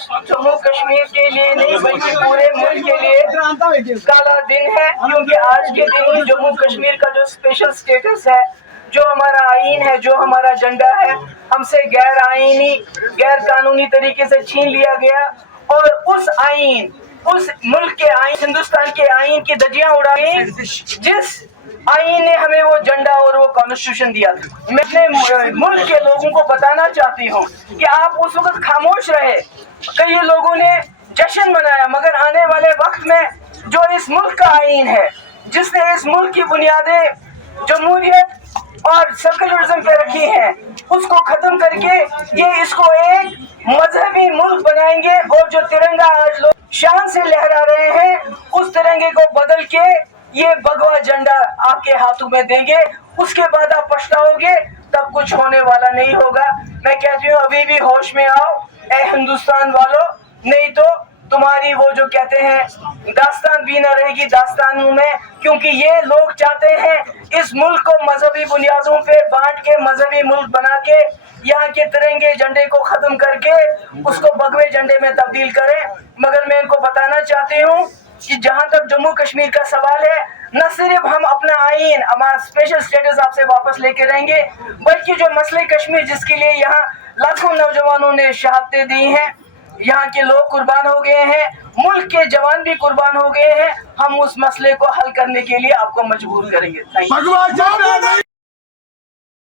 जम्मू कश्मीर के लिए नहीं बल्कि पूरे मुल्क के लिए काला दिन है, क्योंकि आज के दिन ही जम्मू कश्मीर का जो स्पेशल स्टेटस है, जो हमारा आईन है, जो हमारा झंडा है, हमसे गैर आईनी गैर कानूनी तरीके से छीन लिया गया। और उस आईन, उस मुल्क के आईन, हिंदुस्तान के आईन की धज्जियां उड़ाई जिस आईन ने हमें वो झंडा और वो कॉन्स्टिट्यूशन दिया था। मैं अपने मुल्क के लोगों को बताना चाहती हूँ कि आप उस वक्त खामोश रहे, कई लोगों ने जश्न मनाया, मगर आने वाले वक्त में जो इस मुल्क का आईन है, जिसने इस मुल्क की बुनियादें जमहूरियत और सेकुलरिज्म पे रखी हैं, उसको खत्म करके ये इसको एक मजहबी मुल्क बनाएंगे। और जो तिरंगा आज लोग शान से लहरा रहे हैं, उस तिरंगे को बदल के ये भगवा झंडा आपके हाथों में देंगे। उसके बाद आप पछताओगे, तब कुछ होने वाला नहीं होगा। मैं कहती हूँ अभी भी होश में आओ ए हिंदुस्तान वालों, नहीं तो तुम्हारी वो जो कहते हैं दास्तान भी न रहेगी दास्तानों में। क्योंकि ये लोग चाहते हैं इस मुल्क को मजहबी बुनियादों पे बांट के मजहबी मुल्क बना के यहाँ के तिरंगे झंडे को खत्म करके उसको भगवे झंडे में तब्दील करें। मगर मैं इनको बताना चाहती हूँ कि जहाँ तक जम्मू कश्मीर का सवाल है, न सिर्फ हम अपना आईन, हमारा स्पेशल स्टेटस आपसे वापस लेके रहेंगे, बल्कि जो मसले कश्मीर जिसके लिए यहाँ लाखों नौजवानों ने शहादतें दी हैं, यहाँ के लोग कुर्बान हो गए हैं, मुल्क के जवान भी कुर्बान हो गए हैं, हम उस मसले को हल करने के लिए आपको मजबूर करेंगे। Thank you.